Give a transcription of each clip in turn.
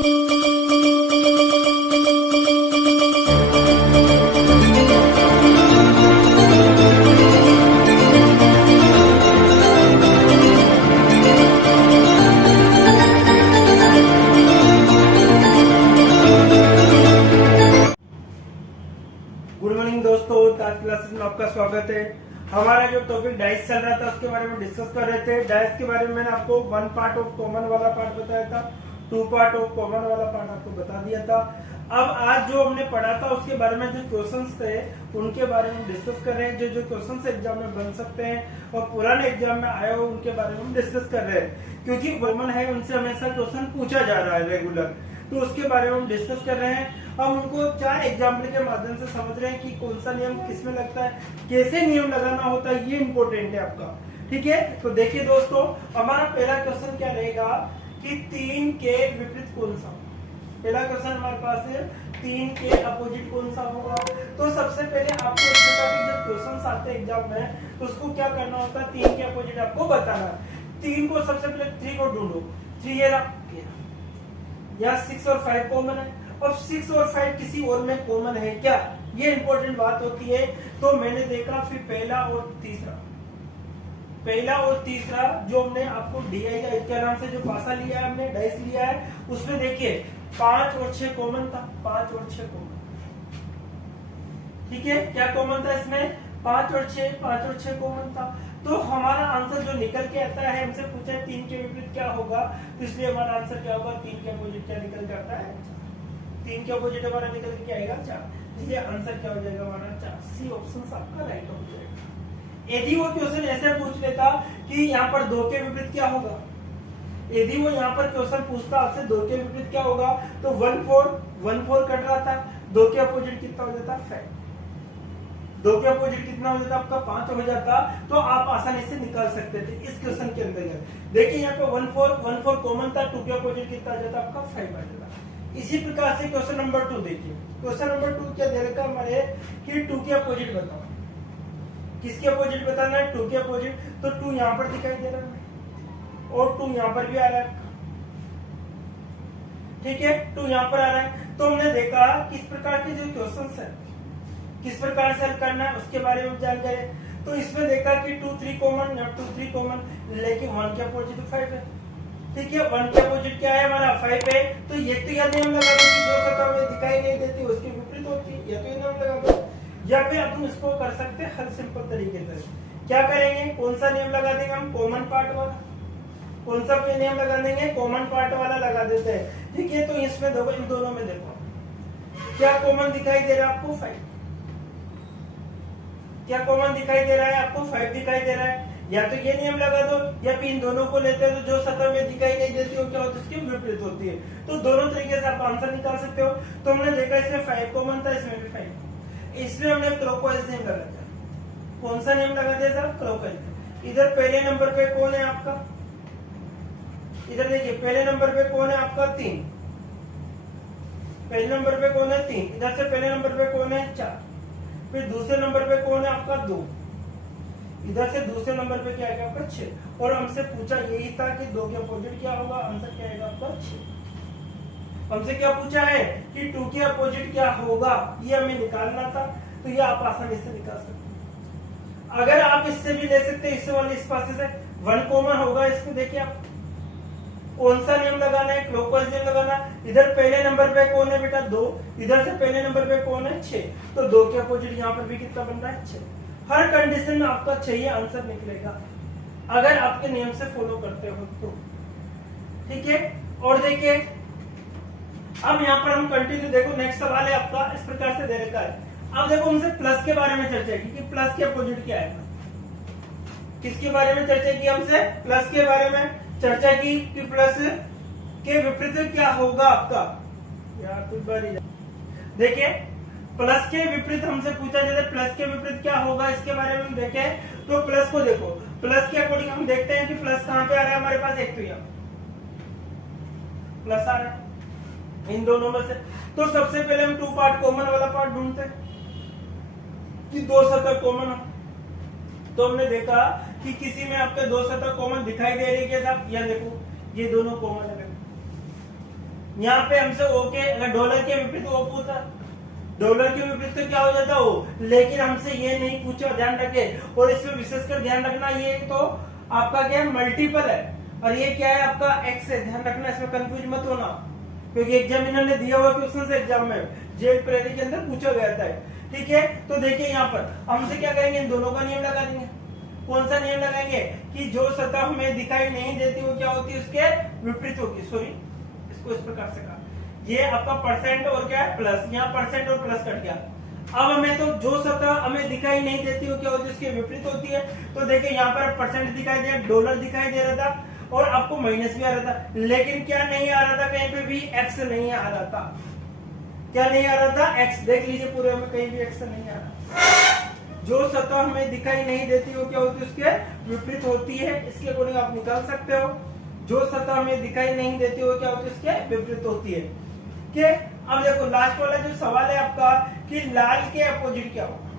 Good morning दोस्तों, आज classes में आपका स्वागत है। हमारा जो टॉपिक डाइस चल रहा था उसके बारे में डिस्कस कर रहे थे। डाइस के बारे में मैंने आपको 1 पार्ट ऑफ कॉमन वाला पार्ट बताया था, 2 पार्ट ऑफ कॉमन वाला पार्ट आपको बता दिया था। अब आज जो हमने पढ़ा था उसके बारे में जो क्वेश्चंस थे उनके बारे में डिस्कस कर रहे हैं। जो क्वेश्चंस एग्जाम में बन सकते हैं और पुराने एग्जाम में आए हो उनके बारे में हम डिस्कस कर रहे हैं, क्योंकि कॉमन है उनसे हमेशा क्वेश्चन पूछा जा रहा है रेगुलर, तो उसके बारे में हम डिस्कस कर रहे हैं। हम उनको 4 एग्जाम्पल के माध्यम से समझ रहे हैं कि कौन सा नियम किसमें लगता है, कैसे नियम लगाना होता है, ये इंपॉर्टेंट है आपका। ठीक है, तो देखिए दोस्तों, हमारा पहला क्वेश्चन क्या रहेगा कि 3 के विपरीत कौन सा। पहला क्वेश्चन हमारे पास है 3 के अपोजिट कौन सा होगा। तो सबसे पहले आपको इस प्रकार के जब क्वेश्चन आते हैं एग्जाम में तो उसको क्या करना होता है, 3 के अपोजिट आपको बताना है। 3 को सबसे पहले 3 को ढूंढो। 3 या 6 और 5 कॉमन है, और 6 और 5 किसी और में कॉमन है क्या, ये इंपॉर्टेंट बात होती है। तो मैंने देखा फिर पहला और तीसरा जो हमने आपको डीआई या क्या नाम से जो पासा लिया है, हमने डाइस लिया है, उसमें देखिए 5 और 6 कॉमन था। 5 और 6 कॉमन, ठीक है, क्या कॉमन था इसमें, 5 और 6 कॉमन था। तो हमारा आंसर जो निकल के आता है, हमसे पूछा है 3 के विपरीत क्या होगा, तो इसलिए हमारा आंसर क्या होगा, 3 के अपोजिट क्या निकल के आता है, 3 के अपोजिट हमारा निकल के क्या आएगा, 4। इसलिए आंसर क्या हो जाएगा हमारा 4। सी ऑप्शन आपका राइट हो जाएगा। यदि वो क्वेश्चन ऐसे पूछ लेता कि यहाँ पर 2 के विपरीत क्या होगा, यदि वो यहाँ पर क्वेश्चन पूछता आपसे 2 के विपरीत क्या होगा, तो 1 4 कट रहा था, 2 के अपोजिट कितना हो जाता, 5। 2 के अपोजिट कितना हो जाता आपका, 5 हो जाता। तो आप आसानी से निकाल सकते थे इस क्वेश्चन के अंदर। देखिए यहाँ पे 1 4 कॉमन था, 2 के अपोजिट कितना आ जाता आपका, 5 आ जाता। इसी प्रकार से क्वेश्चन नंबर 2 देखिए। क्वेश्चन नंबर 2 क्या दे रखा हमारे कि 2 के अपोजिट बताओ। किसके अपोजिट बताना है, 2 के अपोजिट। तो 2 यहाँ पर दिखाई दे रहा है और 2 यहाँ पर भी आ रहा है, ठीक है, 2 यहाँ पर आ रहा है। तो हमने देखा किस प्रकार के जो क्वेश्चन है किस प्रकार से हल करना है उसके बारे में जानकारी। तो इसमें देखा कि 2 3 कॉमन, 2 3 कॉमन, लेकिन 1 के अपोजिट 5 है, ठीक है। 1 के अपोजिट क्या है हमारा, 5 है। तो ये तो यह नियम लगा दो कि जो सतह में दिखाई नहीं देती उसके विपरीत होती है, या तो ये नियम लगा दो, या फिर अपन इसको कर सकते हैं हल सिंपल तरीके से। क्या करेंगे, कौन सा नियम लगा देंगे हम, कॉमन पार्ट वाला। कौन सा नियम लगा देंगे, कॉमन पार्ट वाला लगा देते हैं, ठीक है। तो इसमें देखो, इन दोनों में देखो क्या कॉमन दिखाई दे रहा है आपको, 5। क्या कॉमन दिखाई दे रहा है आपको, 5 दिखाई दे रहा है। या तो ये नियम लगा दो, या फिर इन दोनों को लेते हैं तो जो सतह में दिखाई नहीं देती हो क्या होती है, उसकी विपरीत होती है। तो दोनों तरीके से आप आंसर निकाल सकते हो। तो हमने देखा इसमें 5 कॉमन था, इसमें भी 5, इसमें हमने क्लॉकवाइज नियम लगा दिया। कौन सा नियम लगा दिया साहब, क्लॉकवाइज। इधर पहले नंबर पे कौन है आपका, इधर देखिए पहले नंबर पे कौन है आपका, 3। पहले नंबर पे कौन है, 3। इधर से पहले नंबर पे कौन है, 4। फिर दूसरे नंबर पे कौन है आपका, 2। इधर से दूसरे नंबर पे क्या आएगा आपका, 6। और हमसे पूछा यही था कि 2 के अपोजिट क्या होगा, आंसर क्या आएगा आपका, 6। हमसे क्या पूछा है कि 2 के अपोजिट क्या होगा, ये हमें निकालना था। तो ये आप आसानी से निकाल सकते हैं। अगर आप इससे भी ले सकते हैं, इससे वाले इस पासे से 1 कॉमन होगा, इसको देखिए आप कौन सा नियम लगाना है, क्लॉकवाइज नियम लगाना। इधर पहले नंबर पे कौन है बेटा, 2। इधर से पहले नंबर पे कौन है, 6। तो 2 के अपोजिट यहाँ पर भी कितना बन रहा है, 6। हर कंडीशन में आपका 6 ही आंसर निकलेगा अगर आपके नियम से फॉलो करते हो तो, ठीक है। और देखिए अब यहाँ पर हम कंटिन्यू, देखो नेक्स्ट सवाल है आपका इस प्रकार से दे रखा है। अब देखो हमसे प्लस के बारे में चर्चा की कि प्लस के अपोजिट क्या है। किसके बारे में चर्चा की, हमसे प्लस के बारे में चर्चा की कि प्लस के विपरीत क्या होगा आपका। यार कुछ बार देखिए प्लस के विपरीत हमसे पूछा, जैसे प्लस के विपरीत क्या होगा इसके बारे में हम देखें तो प्लस को देखो, प्लस के अकॉर्डिंग हम देखते हैं कि प्लस कहां पे आ रहा है हमारे पास, एक तो यहाँ प्लस आ रहा है इन दोनों में से। तो सबसे पहले हम 2 पार्ट कॉमन वाला पार्ट ढूंढते हैं कि 2 सतह कॉमन हो। तो हमने देखा कि किसी में आपके 2 सतह कॉमन दिखाई दे रही है साहब, या देखो ये दोनों कॉमन है, यहाँ पे हमसे ओ के अगर डॉलर के विपरीत ओ पूछा, डॉलर के विपरीत तो क्या हो जाता हो, लेकिन हमसे ये नहीं पूछा, ध्यान रखे। और इसमें विशेषकर ध्यान रखना, ये तो आपका क्या है, मल्टीपल है, और ये क्या है आपका एक्स है, ध्यान रखना, इसमें कंफ्यूज मत होना, क्योंकि एग्जामिनर ने दिया हुआ क्वेश्चन एग्जाम में जेल प्रेरी के अंदर पूछा गया था। ठीक है, तो देखिए यहाँ पर हमसे क्या करेंगे, इन दोनों का नियम लगा देंगे। कौन सा नियम लगाएंगे कि जो सतह हमें दिखाई नहीं देती वो क्या होती है, उसके विपरीत होगी। सॉरी, इसको इस प्रकार से कहा, ये आपका परसेंट और क्या है प्लस, यहाँ परसेंट और प्लस कट गया। अब हमें तो जो सतह हमें दिखाई नहीं देती वो क्या होती है, उसके विपरीत होती है। तो देखिए यहाँ पर परसेंट दिखाई दे, डॉलर दिखाई दे रहा था, और आपको माइनस भी आ रहा था, लेकिन क्या नहीं आ रहा था, कहीं पे भी एक्स नहीं आ रहा था। क्या नहीं आ रहा था, एक्स। देख लीजिए पूरे में कहीं भी एक्स नहीं आ रहा। जो सतह हमें दिखाई नहीं देती वो क्या होती है, उसके विपरीत होती है। इसके अकॉर्डिंग आप निकाल सकते हो, जो सतह हमें दिखाई नहीं देती वो क्या होती है, उसके विपरीत होती है। ठीक है, अब देखो लास्ट वाला जो सवाल है आपका कि लाल के अपोजिट क्या होगा,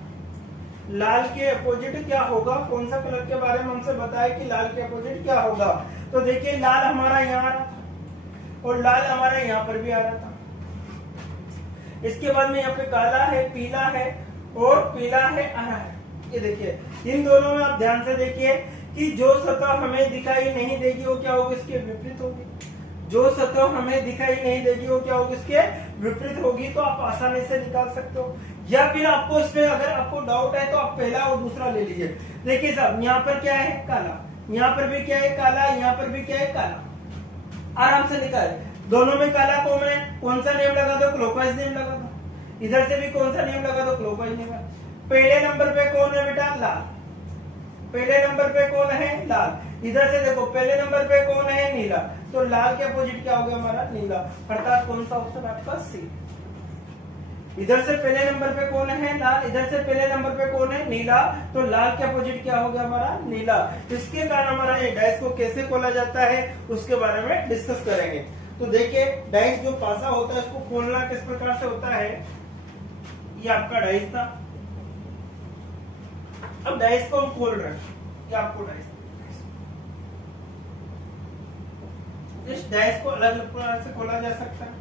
लाल के अपोजिट क्या होगा, कौन सा कलर के बारे में हमसे बताया कि लाल के अपोजिट क्या होगा। तो देखिए लाल हमारा यहाँ आ रहा था और लाल हमारा यहाँ पर भी आ रहा था। इसके बाद में यहाँ पे काला है, पीला है और पीला है, हरा है। ये देखिए इन दोनों में आप ध्यान से देखिए कि जो सतह हमें दिखाई नहीं देगी वो क्या होगी, इसके विपरीत होगी। जो सतह हमें दिखाई नहीं देगी वो क्या होगी, इसके विपरीत होगी। तो आप आसानी से निकाल सकते हो, या फिर आपको इसमें अगर आपको डाउट है तो आप पहला और दूसरा ले लीजिए। देखिए साहब यहाँ पर क्या है, काला, यहाँ पर भी क्या है, काला, यहाँ पर भी क्या है, काला। आराम से निकाल, दोनों में काला कौन है, कौन सा नियम लगा दो, क्लॉकवाइज नियम लगा दो। इधर से भी कौन सा नियम लगा दो, क्लॉकवाइज नियम। पहले नंबर पे कौन है बेटा, लाल। पहले नंबर पे कौन है, लाल। इधर से देखो पहले नंबर पे कौन है, नीला। तो लाल के अपोजिट क्या हो गया हमारा, नीला, अर्थात कौन सा ऑप्शन आपका सी। इधर से पहले नंबर पे कौन है, लाल, इधर से पहले नंबर पे कौन है, नीला। तो लाल के अपोजिट क्या हो गया हमारा, नीला। इसके कारण हमारा ये डाइस को कैसे खोला जाता है उसके बारे में डिस्कस करेंगे। तो देखिए डाइस जो पासा होता है उसको खोलना किस प्रकार से होता है। ये आपका डाइस था, अब डाइस को हम खोल रहे हैं, ये आपको डाइस, इस डाइस को अलग अलग प्रकार से खोला जा सकता है।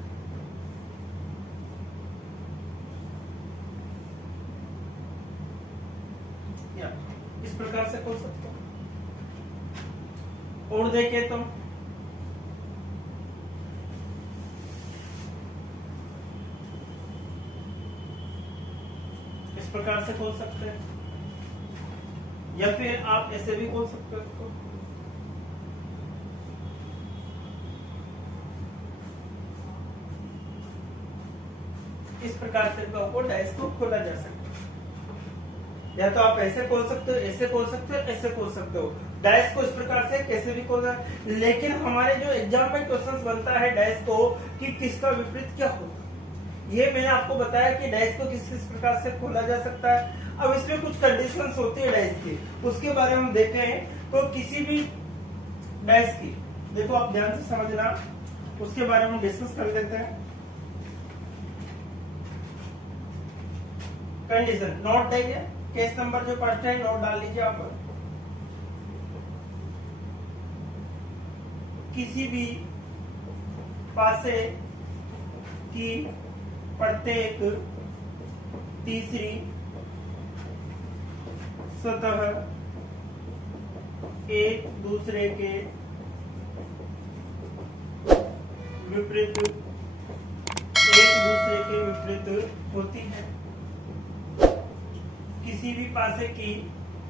इस प्रकार से खोल सकते हो। और देखिए तुम इस प्रकार से खोल सकते हैं, या फिर आप ऐसे भी खोल सकते हो इसको। इस प्रकार से आपको डाइस को खोला जा सकता है। या तो आप ऐसे खोल सकते हो, ऐसे खोल सकते हो, ऐसे खोल सकते हो। डाइस को इस प्रकार से कैसे भी खोल सकते हो, लेकिन हमारे जो एग्जाम में क्वेश्चन बनता है डाइस को कि किसका विपरीत क्या होगा, ये मैंने आपको बताया कि डाइस को किस किस प्रकार से खोला जा सकता है। अब इसमें कुछ कंडीशंस होती है डाइस की, उसके बारे में हम देखते हैं। तो किसी भी डाइस की, देखो आप ध्यान से समझना, उसके बारे में डिस्कस कर लेते हैं। कंडीशन नोट देखिए, केस नंबर जो फर्स्ट है नोट डाल लीजिए आप। किसी भी पासे की प्रत्येक तीसरी सतह एक दूसरे के विपरीत होती है। किसी भी पासे की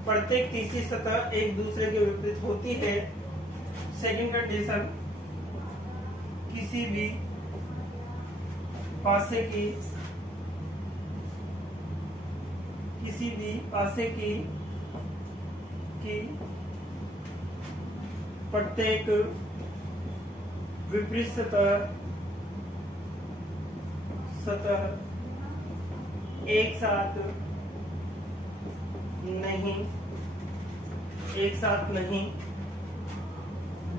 प्रत्येक तीसरी सतह एक दूसरे के विपरीत होती है। सेकंड कंडीशन, किसी भी पासे की प्रत्येक विपरीत सतह एक साथ नहीं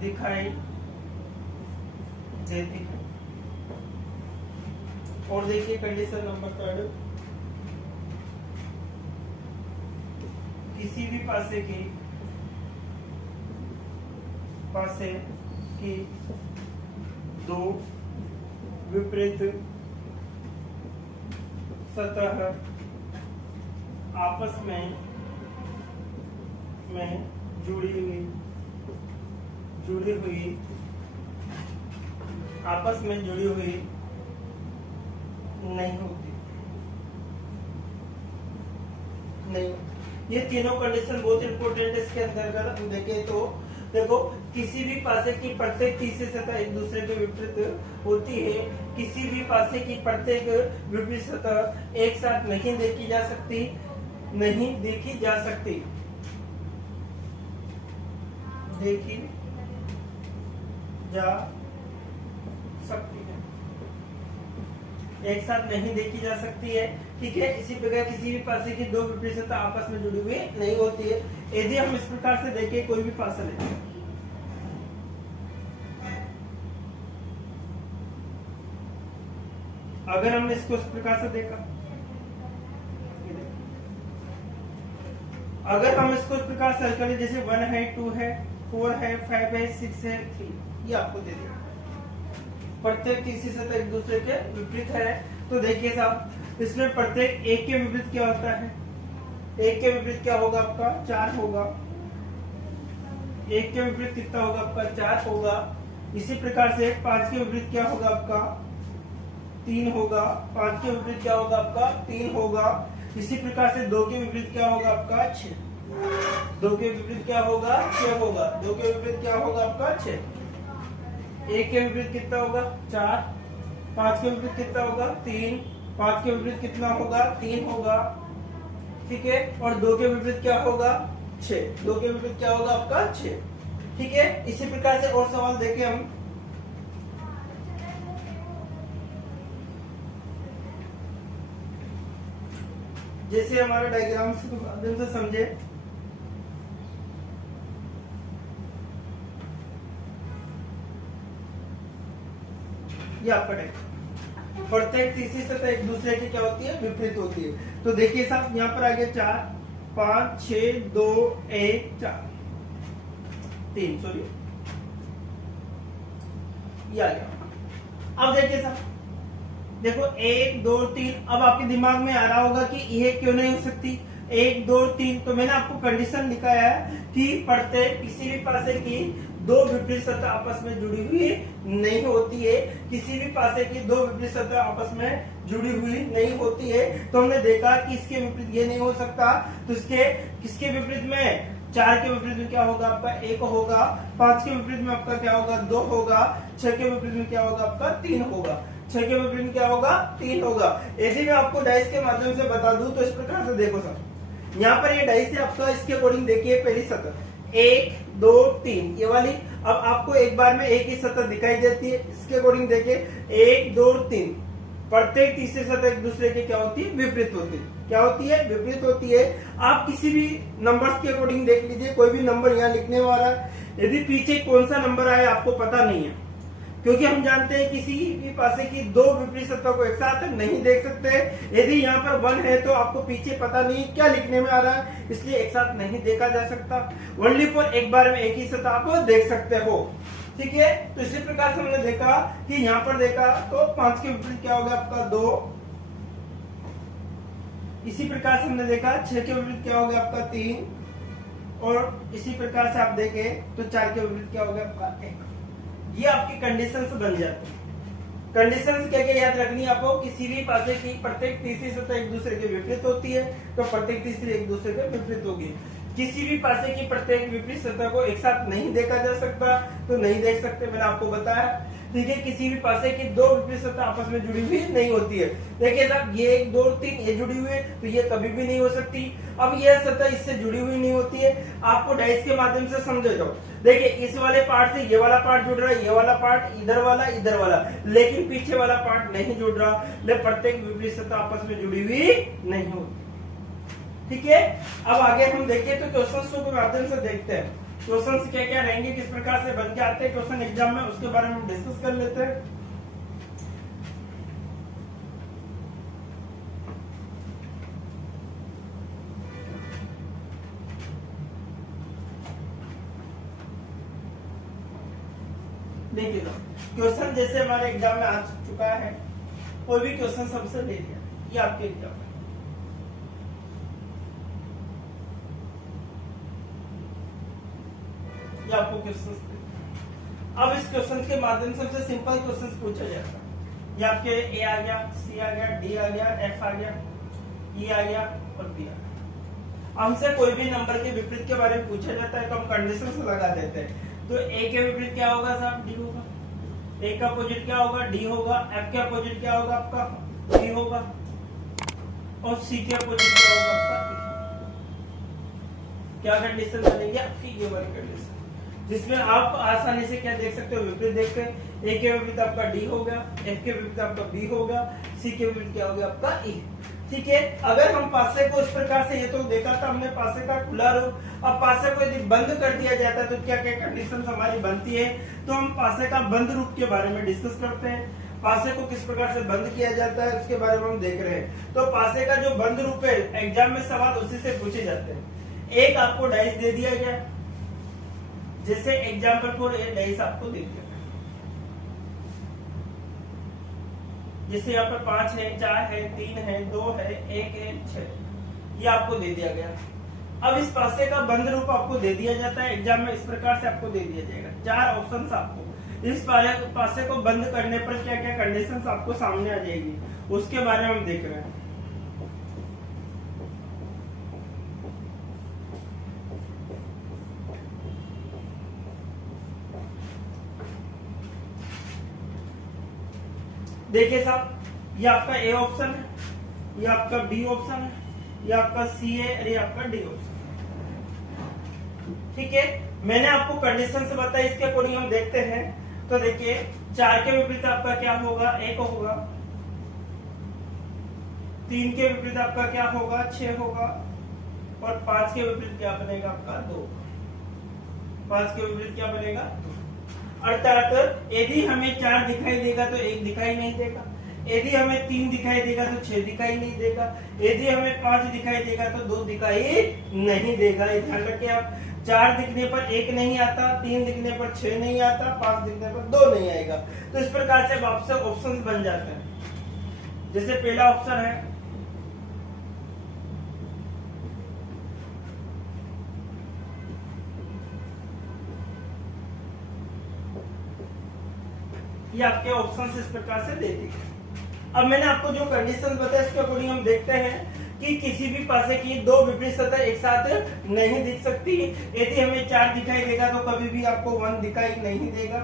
दिखाई देती है। और देखिए कंडीशन नंबर 3, किसी भी पासे की दो विपरीत सतह आपस में जुड़ी हुई आपस में जुड़ी हुई नहीं होती। ये तीनों कंडीशन बहुत इंपॉर्टेंट है। इसके अंतर्गत हम देखें तो देखो, किसी भी पासे की प्रत्येक तीसरी सतह एक दूसरे के विपरीत होती है। किसी भी पासे की प्रत्येक विपरीत सतह एक साथ नहीं देखी जा सकती देखी जा सकती है, एक साथ नहीं देखी जा सकती है। ठीक है, इसी प्रकार किसी भी पासे की दो विपरीत सतह आपस में जुड़ी हुई नहीं होती है। यदि हम इस प्रकार से देखें, कोई भी पासा लेते हैं, अगर हमने इसको इस प्रकार से देखा, अगर हम इसको इस प्रकार से करें, जैसे 1 है, 2 है, 4 है, 5 है, 6 है, 3, ये आपको दे दिया। प्रत्येक तीसरी सतह एक दूसरे के विपरीत है। तो देखिए साहब, इसमें प्रत्येक एक के विपरीत क्या होता है? एक के विपरीत क्या होगा आपका? 4 होगा। एक के विपरीत कितना होगा आपका? 4 होगा। इसी प्रकार से 5 के विपरीत क्या होगा आपका? 3 होगा। 5 के विपरीत क्या होगा आपका? 3 होगा। इसी प्रकार से 2 के विपरीत क्या होगा आपका? 6। 2 के विपरीत क्या होगा? 6 होगा। 2 के विपरीत क्या होगा आपका? 6। 1 के विपरीत कितना होगा? 4। 5 के विपरीत कितना होगा? 3। 5 के विपरीत कितना होगा? 3 होगा। ठीक है, और 2 के विपरीत क्या होगा? 6। 2 के विपरीत क्या होगा आपका? 6। ठीक है, इसी प्रकार से और सवाल देखें हम। जैसे हमारे डायग्राम के माध्यम से समझे, ये आपका डायग्राम, प्रत्येक तीसरी सतह एक दूसरे की क्या होती है? विपरीत होती है। तो देखिए साहब, यहाँ पर आ गया 4, 5, 6, 2, 1, 4, 3, सॉरी, ये आ गया। अब देखिए साहब, देखो 1, 2, 3, अब आपके दिमाग में आ रहा होगा कि यह क्यों नहीं हो सकती? 1, 2, 3, तो मैंने आपको कंडीशन दिखाया है कि प्रत्येक किसी भी पासे की दो विपरीत सतह आपस में जुड़ी हुई नहीं होती है। किसी भी पासे की दो विपरीत सतह आपस में जुड़ी हुई नहीं होती है। तो हमने देखा कि इसके विपरीत ये नहीं हो सकता, तो इसके किसके विपरीत में? 4 के विपरीत में क्या होगा आपका? 1 होगा। 5 के विपरीत में आपका क्या होगा? 2 होगा। 6 के विपरीत में क्या होगा आपका? 3 होगा। 6 के विपरीत में क्या होगा? 3 होगा। यदि मैं आपको डाइस के माध्यम से बता दूं तो इस प्रकार से देखो सर, यहाँ पर ये डाइस है आपका, इसके अकॉर्डिंग देखिए पहली सतह 1, 2, 3, ये वाली। अब आपको एक बार में एक ही सतह दिखाई देती है, इसके अकॉर्डिंग देखिए 1, 2, 3, प्रत्येक तीसरी सतह एक दूसरे के क्या होती है? विपरीत होती है। क्या होती है? विपरीत होती है। आप किसी भी नंबर्स के अकॉर्डिंग देख लीजिए, कोई भी नंबर यहाँ लिखने वाला है, यदि पीछे कौन सा नंबर आए आपको पता नहीं है, क्योंकि हम जानते हैं किसी भी पासे की दो विपरीत सतह को एक साथ नहीं देख सकते। यदि यहाँ पर 1 है तो आपको पीछे पता नहीं क्या लिखने में आ रहा है, इसलिए एक साथ नहीं देखा जा सकता। ओनली फॉर एक बार में एक ही सतह आप देख सकते हो। ठीक है, तो इसी प्रकार से हमने देखा कि यहाँ पर देखा तो 5 के विपरीत क्या होगा आपका? 2। इसी प्रकार से हमने देखा 6 के विपरीत क्या होगा आपका? 3। और इसी प्रकार से आप देखें तो 4 के विपरीत क्या होगा आपका? 1। ये आपकी कंडीशंस बन जाती है। कंडीशंस क्या क्या याद रखनी है आपको? किसी भी पासे की प्रत्येक तीसरी सतह एक दूसरे के विपरीत होती है, तो प्रत्येक तीसरी एक दूसरे के विपरीत होगी। किसी भी पासे की प्रत्येक विपरीत सतह को एक साथ नहीं देखा जा सकता, तो नहीं देख सकते, मैंने आपको बताया। ठीक है, किसी भी पासे की दो विपरीत सतह आपस में जुड़ी हुई नहीं होती है। देखिए साहब, ये 1, 2, 3 ये जुड़ी हुई है, तो ये कभी भी नहीं हो सकती। अब ये सतह इससे जुड़ी हुई नहीं होती है। आपको डाइस के माध्यम से समझे जाओ। देखिए, इस वाले पार्ट से ये वाला पार्ट जुड़ रहा है, ये वाला पार्ट, इधर वाला, लेकिन पीछे वाला पार्ट नहीं जुड़ रहा। प्रत्येक विपरीत सतह आपस में जुड़ी हुई नहीं होती। ठीक है, अब आगे हम देखें तो क्वेश्चन के माध्यम से देखते हैं क्वेश्चन क्या क्या रहेंगे, किस प्रकार से बन के आते हैं क्वेश्चन एग्जाम में, उसके बारे में हम डिस्कस कर लेते हैं। देखिए क्वेश्चन जैसे हमारे एग्जाम में आ चुका है, कोई भी क्वेश्चन सबसे ले लिया, ये आपके एग्जाम में। ये आपको क्वेश्चन, अब इस क्वेश्चन के माध्यम से सबसे सिंपल क्वेश्चन पूछा जाता है। ये आपके ए आ गया, सी आ गया, डी आ गया, एफ आ गया, ई आ गया और बी आ गया। हमसे कोई भी नंबर के विपरीत के बारे में पूछा जाता है तो हम कंडीशन से लगा देते हैं। तो ए के विपरीत क्या होगा साहब? डी होगा। ए का अपोजिट क्या होगा? डी होगा। एफ के अपोजिट क्या होगा आपका? डी होगा। और सी के अपोजिट क्या होगा आपका? क्या कंडीशन बनेगी आपकी? ये वाली कंडीशन, जिसमें आप आसानी से क्या देख सकते हो? विपरीत देखते हैं। ए के विपरीत आपका डी हो गया, एफ के विपरीत आपका बी हो गया, सी के विपरीत क्या हो गया आपका? ई। ठीक है, अगर हम पासे को इस प्रकार से, ये तो देखा था हमने पासे का खुला रूप, अब पासे को यदि बंद कर दिया जाता है तो क्या क्या कंडीशन हमारी बनती है, तो हम पासे का बंद रूप के बारे में डिस्कस करते हैं। पासे को किस प्रकार से बंद किया जाता है उसके बारे में हम देख रहे हैं। तो पासे का जो बंद रूप है, एग्जाम में सवाल उसी से पूछे जाते हैं। एक आपको डाइस दे दिया गया, जैसे एग्जाम्पल फॉर ए डाइस आपको दे दिया, जैसे यहाँ पर 5 है, 4 है, 3 है, 2 है, 1 है, 6, ये आपको दे दिया गया। अब इस पासे का बंद रूप आपको दे दिया जाता है एग्जाम में, इस प्रकार से आपको दे दिया जाएगा। 4 ऑप्शंस आपको, इस पासे को बंद करने पर क्या क्या कंडीशंस आपको सामने आ जाएगी उसके बारे में हम देख रहे हैं। देखिए साहब, ये आपका ए ऑप्शन है, ये आपका बी ऑप्शन है, ये आपका सी है और ये आपका डी ऑप्शन है। ठीक है, मैंने आपको कंडीशन से बताया, इसके अकॉर्डिंग हम देखते हैं। तो देखिए 4 के विपरीत आपका क्या होगा? 1 होगा। 3 के विपरीत आपका क्या होगा? 6 होगा। और 5 के विपरीत क्या बनेगा आपका? 2। 5 के विपरीत क्या बनेगा? अर्थात यदि हमें 4 दिखाई देगा तो 1 दिखाई नहीं देगा, यदि हमें 3 दिखाई देगा तो 6 दिखाई नहीं देगा, यदि हमें 5 दिखाई देगा तो 2 दिखाई नहीं देगा। ये ध्यान रखिए आप, 4 दिखने पर 1 नहीं आता, 3 दिखने पर 6 नहीं आता, 5 दिखने पर 2 नहीं आएगा। तो इस प्रकार से आपसे ऑप्शंस बन जाते हैं। जैसे पहला ऑप्शन है, ये आपके ऑप्शन इस प्रकार से दे दी। अब मैंने आपको जो कंडीशंस बताया इसके अकॉर्डिंग हम देखते हैं कि किसी भी पासे की 2 विपरीत सतह एक साथ नहीं दिख सकती। यदि हमें 4 दिखाई देगा तो कभी भी आपको 1 दिखाई नहीं देगा,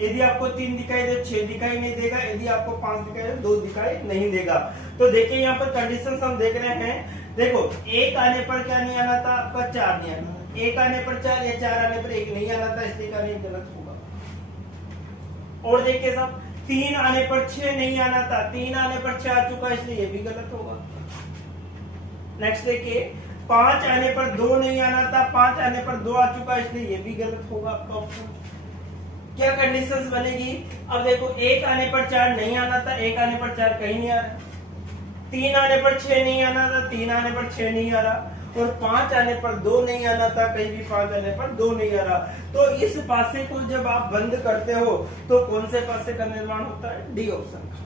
यदि आपको 3 दिखाई दे 6 दिखाई नहीं देगा, यदि आपको 5 दिखाई दे 2 दिखाई नहीं देगा। तो देखिए यहाँ पर कंडीशंस हम देख रहे हैं। देखो 1 आने पर क्या नहीं आना था आपका? 4 नहीं आना, 1 आने पर 4 या 4 आने पर 1 नहीं आना था, इसलिए का नहीं गलत होगा। और देखिए साहब 3 आने पर 6 नहीं आना था, 3 आने पर 6 आ चुका, इसलिए ये भी गलत होगा। नेक्स्ट देखिए 5 आने पर 2 नहीं आना था, 5 आने पर 2 आ चुका, इसलिए ये भी गलत होगा आपका ऑप्शन। क्या कंडीशंस बनेगी? अब देखो 1 आने पर 4 नहीं आना था, 1 आने पर 4 कहीं नहीं आ रहा, 3 आने पर 6 नहीं आना था, 3 आने पर 6 नहीं आ रहा, और 5 आने पर 2 नहीं आना था, कहीं भी 5 आने पर 2 नहीं आ रहा। तो इस पासे को जब आप बंद करते हो तो कौन से पासे का निर्माण होता है? डी ऑप्शन का।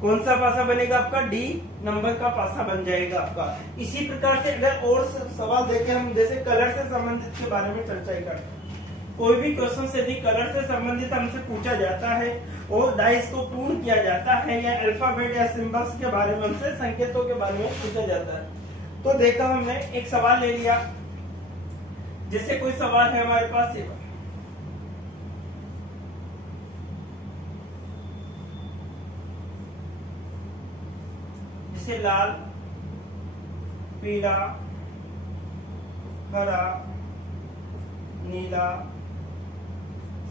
कौन सा पासा बनेगा आपका? डी नंबर का पासा बन जाएगा आपका। इसी प्रकार से अगर और सवाल देखें हम, जैसे कलर से संबंधित के बारे में चर्चा करते हैं। कोई भी क्वेश्चन यदि कलर से संबंधित हमसे पूछा जाता है और डाइस को पूर्ण किया जाता है, या अल्फाबेट या सिंबल्स के बारे में हमसे, संकेतों के बारे में पूछा जाता है, तो देखा हमने एक सवाल ले लिया। जैसे कोई सवाल है हमारे पास, जैसे लाल, पीला, हरा, नीला,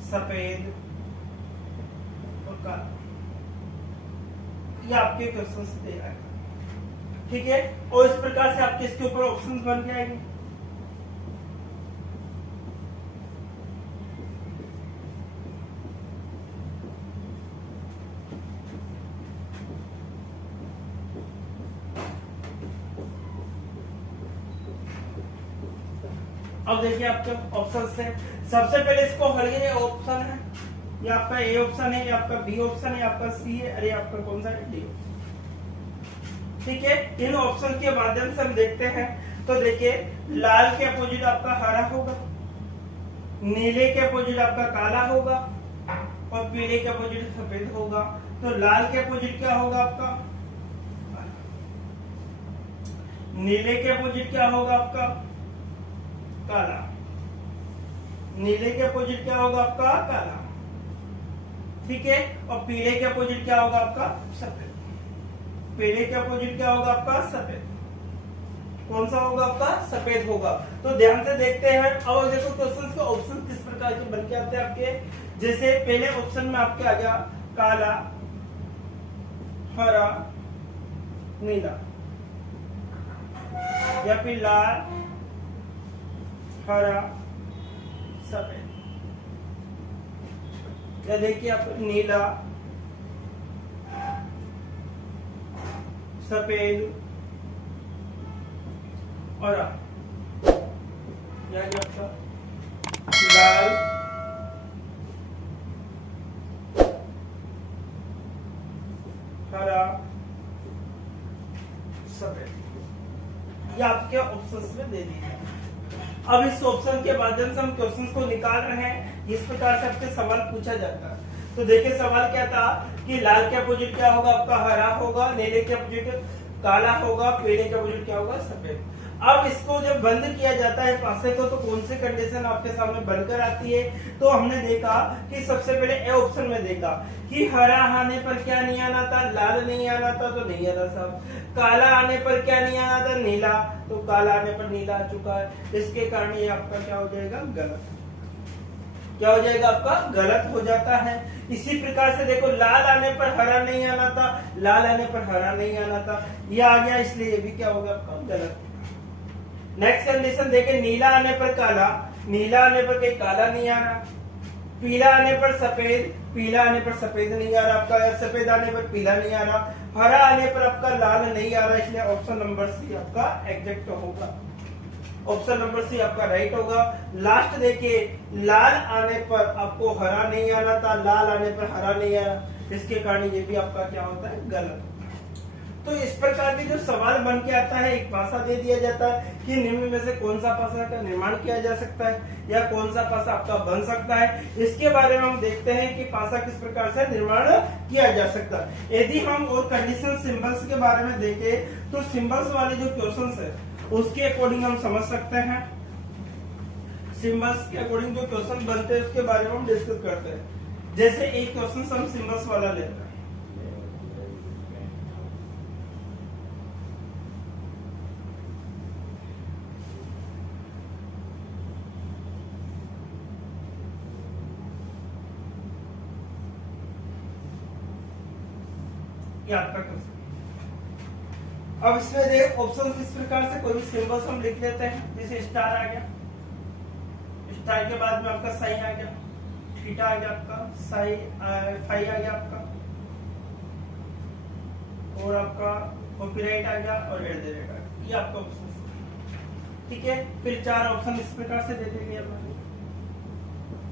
सफेद और काला, ये आपके क्वेश्चन दे रहा है। ठीक है, और इस प्रकार से आपके इसके ऊपर ऑप्शंस बन जाएंगे। अब देखिए आपके ऑप्शन है, सबसे पहले इसको हल ऑप्शन है, ये आपका ए ऑप्शन है, ये आपका बी ऑप्शन है, आपका सी है, अरे आपका कौन सा है, डी ऑप्शन। ठीक है, इन ऑप्शन के माध्यम से हम देखते हैं। तो देखिए लाल के अपोजिट आपका हरा होगा, नीले के अपोजिट आपका काला होगा और पीले के अपोजिट सफेद होगा। तो लाल के अपोजिट क्या होगा आपका, नीले के अपोजिट क्या होगा आपका, काला। नीले के अपोजिट क्या होगा आपका, काला। ठीक है, और पीले के अपोजिट क्या होगा आपका, सफेद। पीले के अपोजिट क्या होगा आपका, सफेद। कौन सा होगा आपका, सफेद होगा। तो ध्यान से देखते हैं। अब देखो क्वेश्चन के ऑप्शन किस प्रकार के बन के आते हैं आपके। जैसे पहले ऑप्शन में आपके आ गया काला, हरा, नीला, या फिर लाल, हरा, सफेद। या देखिए आप नीला, सफेद और या आपका लाल, हरा, सफेद। ये आपके ऑप्शंस में दे दिए। अब इस ऑप्शन के माध्यम से हम क्वेश्चंस को निकाल रहे हैं। इस प्रकार से आपसे सवाल पूछा जाता है। तो देखिए सवाल क्या था कि लाल के अपोजिट क्या होगा आपका, हरा होगा, नीले के अपोजिट काला होगा, पीले के अपोजिट क्या होगा, सफेद। अब इसको जब बंद किया जाता है पासे को, तो कौन सी कंडीशन आपके सामने बनकर आती है। तो हमने देखा कि सबसे पहले ए ऑप्शन में देखा कि हरा आने पर क्या नहीं आना था, लाल नहीं आना था, तो नहीं आना साहब। काला आने पर क्या नहीं आना था, नीला, तो काला आने पर नीला आ चुका है। इसके कारण ये आपका क्या हो जाएगा, गलत। क्या हो जाएगा आपका, गलत हो जाता है। इसी प्रकार से देखो लाल आने पर हरा नहीं आना था, लाल आने पर हरा नहीं आना था, ये आ गया, इसलिए ये भी क्या होगा आपका, गलत। नेक्स्ट कंडीशन देखें, नीला आने पर काला, नीला आने पर कहीं काला नहीं आ रहा, पीला आने पर सफेद, पीला आने पर सफेद नहीं आ रहा आपका, या सफेद आने पर पीला नहीं आ रहा, हरा आने पर आपका लाल नहीं आ रहा, इसलिए ऑप्शन नंबर सी आपका एग्जैक्ट होगा। ऑप्शन नंबर सी आपका राइट होगा। लास्ट देखिए, लाल आने पर आपको हरा नहीं आना था, लाल आने पर हरा नहीं आ रहा, इसके कारण ये भी आपका क्या होता है, गलत। तो इस प्रकार के जो सवाल बन के आता है, एक पासा दे दिया जाता है कि निम्न में से कौन सा पासा का निर्माण किया जा सकता है या कौन सा पासा आपका बन सकता है। इसके बारे में हम देखते हैं कि पासा किस प्रकार से निर्माण किया जा सकता है। यदि हम और कंडीशन सिंबल्स के बारे में देखें, तो सिंबल्स वाले जो क्वेश्चंस है उसके अकॉर्डिंग हम समझ सकते हैं। सिंबल्स के अकॉर्डिंग जो क्वेश्चन बनते हैं उसके बारे में हम डिस्कस करते हैं। जैसे एक क्वेश्चन हम सिंबल्स वाला लेते हैं, ये आपका क्वेश्चन। अब इसमें देख ऑप्शन इस प्रकार से कोई भी सिंबल्स हम लिख लेते हैं। जैसे स्टार आ गया, स्टार के बाद में आपका साइन आ गया, थीटा आ गया आपका, साइन फाई आ गया आपका, और आपका कॉपीराइट आ गया और एट द रेट आ गया। ये आपका ऑप्शन। ठीक है, फिर चार ऑप्शन इस प्रकार से दे देंगे।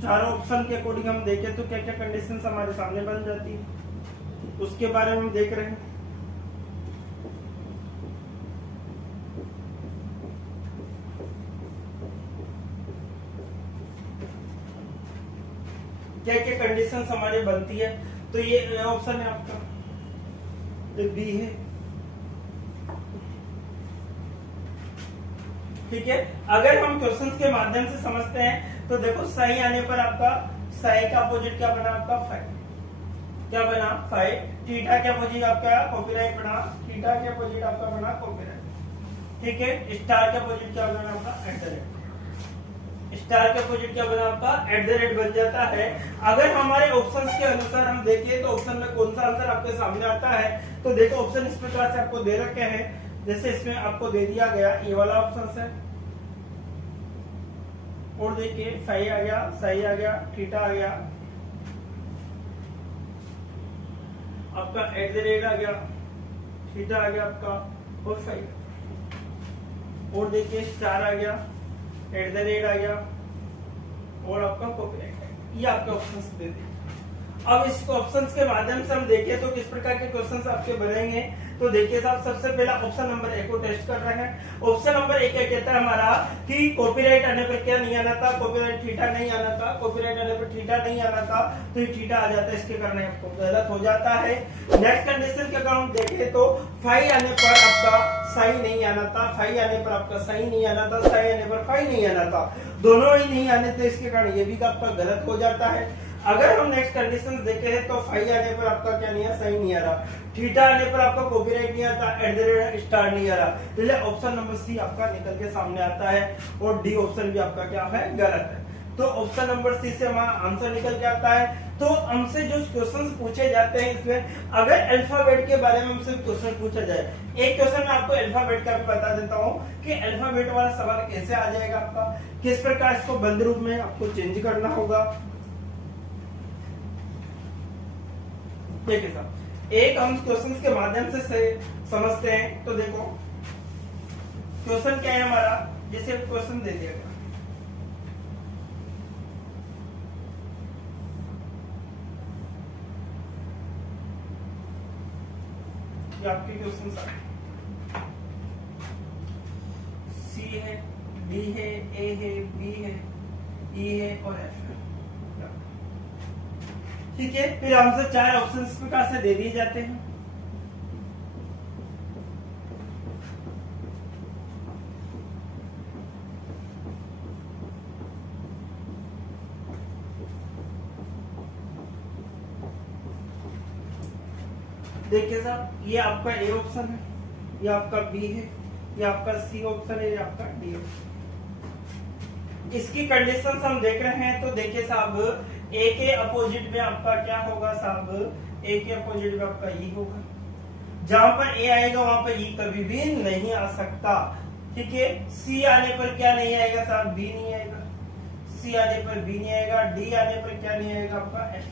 चारों ऑप्शन के अकॉर्डिंग हम देखें तो क्या क्या कंडीशंस हमारे सामने बन जाती है, उसके बारे में हम देख रहे हैं। क्या क्या कंडीशंस हमारी बनती है। तो ये ऑप्शन है आपका, ये बी है। ठीक है, अगर हम क्वेश्चंस के माध्यम से समझते हैं तो देखो सही आने पर आपका सही का अपोजिट क्या बना आपका, फाइव। क्या बना, फाइव। थीटा के अपोजिट आपका कॉपीराइट बना, थीटा के अपोजिट आपका बना कॉपीराइट। ठीक है, स्टार के अपोजिट क्या बना आपका, एट द रेट। स्टार के अपोजिट क्या बना आपका, एट द रेट बन जाता है। अगर हमारे ऑप्शंस के अनुसार हम देखें तो ऑप्शन में कौन सा आंसर आपके सामने आता है। तो देखो ऑप्शन इस प्रकार से आपको दे रखे हैं। जैसे इसमें आपको दे दिया गया ये वाला ऑप्शन है, और देखिए सही आ गया, सही आ गया, थीटा आ गया, आपका एट द रेट आ गया, थीटा आ गया आपका, और सही, और देखिए स्टार आ गया, एट द रेट आ गया, और आपका कॉपीराइट। ये आपके ऑप्शंस दे दिए। अब इस ऑप्शंस के माध्यम से हम देखें तो किस प्रकार के क्वेश्चंस आपके बनेंगे। तो देखिए साहब, सबसे पहला ऑप्शन नंबर ए को टेस्ट कर रहे हैं। ऑप्शन नंबर ए क्या कहता है हमारा कि कॉपीराइट आने पर क्या नहीं आना था, कॉपीराइट थीटा नहीं आना था, कॉपीराइट आने पर थीटा नहीं आना था, तो ये थीटा आ जाता है, इसके कारण आपको गलत हो जाता है। नेक्स्ट कंडीशन के अकाउंट देखें तो फाई आने पर आपका साई नहीं आना था, फाई आने पर आपका साई नहीं आना था, साई आने पर फाई नहीं आना था, दोनों ही नहीं आने थे, इसके कारण ये भी आपका गलत हो जाता है। अगर हम नेक्स्ट कंडीशन देखे हैं तो फाई आने पर आपका क्या नहीं है, साइन नहीं आ रहा, थीटा आने पर आपका कॉपीराइट नहीं आता, स्टार नहीं आ रहा, इसलिए ऑप्शन नंबर सी आपका निकल के सामने आता है और डी ऑप्शन भी आपका क्या है, गलत है। तो ऑप्शन नंबर सी से हमारा आंसर निकल के आता है। तो हमसे जो क्वेश्चन पूछे जाते हैं इसमें अगर अल्फाबेट के बारे में हमसे क्वेश्चन पूछा जाए, एक क्वेश्चन में आपको अल्फाबेट का भी बता देता हूँ कि अल्फाबेट वाला सवाल कैसे आ जाएगा आपका, किस प्रकार इसको बंद रूप में आपको चेंज करना होगा। देखिए साहब, एक हम क्वेश्चन के माध्यम से समझते हैं। तो देखो क्वेश्चन क्या है हमारा, जैसे क्वेश्चन दे दिया गया, ये आपके क्वेश्चन सी है, डी है, ए है, बी है, ई है और एफ है, ठीक है। फिर हमसे 4 ऑप्शन इस प्रकार से दे दिए जाते हैं। देखिए साहब, ये आपका ए ऑप्शन है, ये आपका बी है, ये आपका सी ऑप्शन है, ये आपका डी ऑप्शन। इसकी कंडीशंस हम देख रहे हैं। तो देखिए साहब, ए के अपोजिट में आपका क्या होगा साहब, ए के अपोजिट में आपका ई होगा। जहां पर ए आएगा वहां पर ई कभी भी नहीं आ सकता, ठीक है। सी आने पर क्या नहीं आएगा साहब, बी नहीं आएगा, सी आने पर बी नहीं आएगा, डी आने पर क्या नहीं आएगा आपका एफ,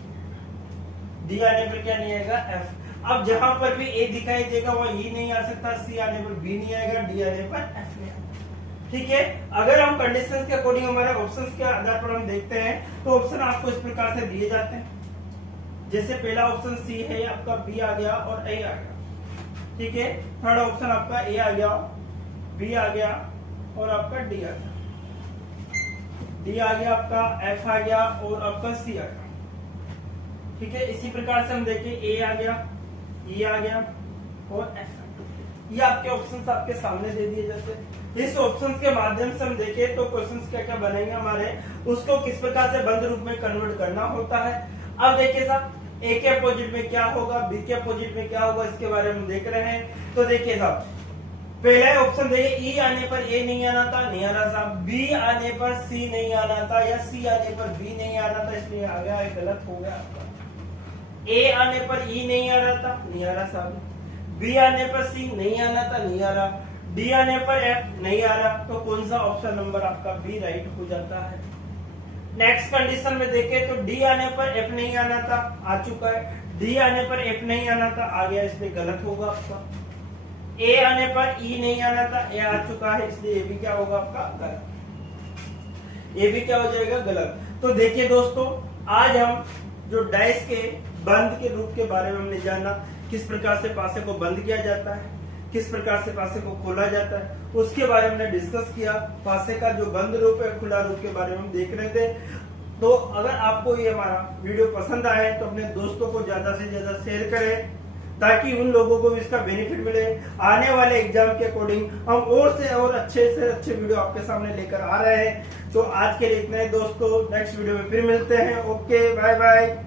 डी आने पर क्या नहीं आएगा एफ। अब जहां पर भी ए दिखाई देगा वहां ई नहीं आ सकता, सी आने पर बी नहीं आएगा, डी आने पर एफ नहीं आएगा, ठीक है। अगर हम कंडीशंस के अकॉर्डिंग हमारे ऑप्शंस के आधार पर हम देखते हैं तो ऑप्शन आपको इस प्रकार से दिए जाते हैं। जैसे पहला ऑप्शन सी है, आपका बी आ गया और ए आ गया, ठीक है। थर्ड ऑप्शन आपका ए आ गया, बी आ गया और आपका डी आ गया, डी आ गया, आपका एफ आ गया और आपका सी आ गया, ठीक है। इसी प्रकार से हम देखें, ए आ गया, ई आ गया और एफ, ये आपके ऑप्शंस आपके सामने दे दिए जाते हैं। इस ऑप्शंस के माध्यम से हम देखें तो क्वेश्चंस क्या क्या बनेंगे हमारे, उसको किस प्रकार से बंद रूप में कन्वर्ट करना होता है। अब देखिए साहब, ए के अपोजिट में क्या होगा, बी के अपोजिट में क्या होगा, इसके बारे में देख रहे हैं। तो देखिए साहब, पहला ऑप्शन देखिए, ई आने पर ए नहीं आना था, नहीं आना साहब, बी आने पर सी नहीं आना था या सी आने पर बी नहीं आना था, इसलिए आ गया, गलत हो गया आपका। ए आने पर ई नहीं आ रहा था, नहीं आ रहा साहब, बी आने पर सी नहीं आना था, नहीं आ रहा, डी आने पर एफ नहीं आ रहा, तो कौन सा ऑप्शन नंबर आपका बी राइट हो जाता है। नेक्स्ट कंडीशन में देखें तो डी आने पर एफ नहीं आना था, आ चुका है, डी आने पर एफ नहीं आना था, आ गया, इसलिए गलत होगा आपका। ए आने पर ई नहीं आना था, ए आ चुका है, इसलिए ये भी क्या होगा आपका गलत, ये भी क्या हो जाएगा गलत। तो देखिए दोस्तों, आज हम जो डाइस के बंद के रूप के बारे में हमने जाना, किस प्रकार से पासे को बंद किया जाता है, किस प्रकार से पासे को खोला जाता है, उसके बारे में डिस्कस किया। पासे का जो बंद रूप है, खुला रूप के बारे में हम देख रहे थे। तो अगर आपको ये हमारा वीडियो पसंद आए तो अपने दोस्तों को ज्यादा से ज्यादा शेयर करें, ताकि उन लोगों को भी इसका बेनिफिट मिले। आने वाले एग्जाम के अकॉर्डिंग हम और से और अच्छे से अच्छे वीडियो आपके सामने लेकर आ रहे हैं। तो आज के लिए इतना ही दोस्तों, नेक्स्ट वीडियो में फिर मिलते हैं। Okay, bye bye.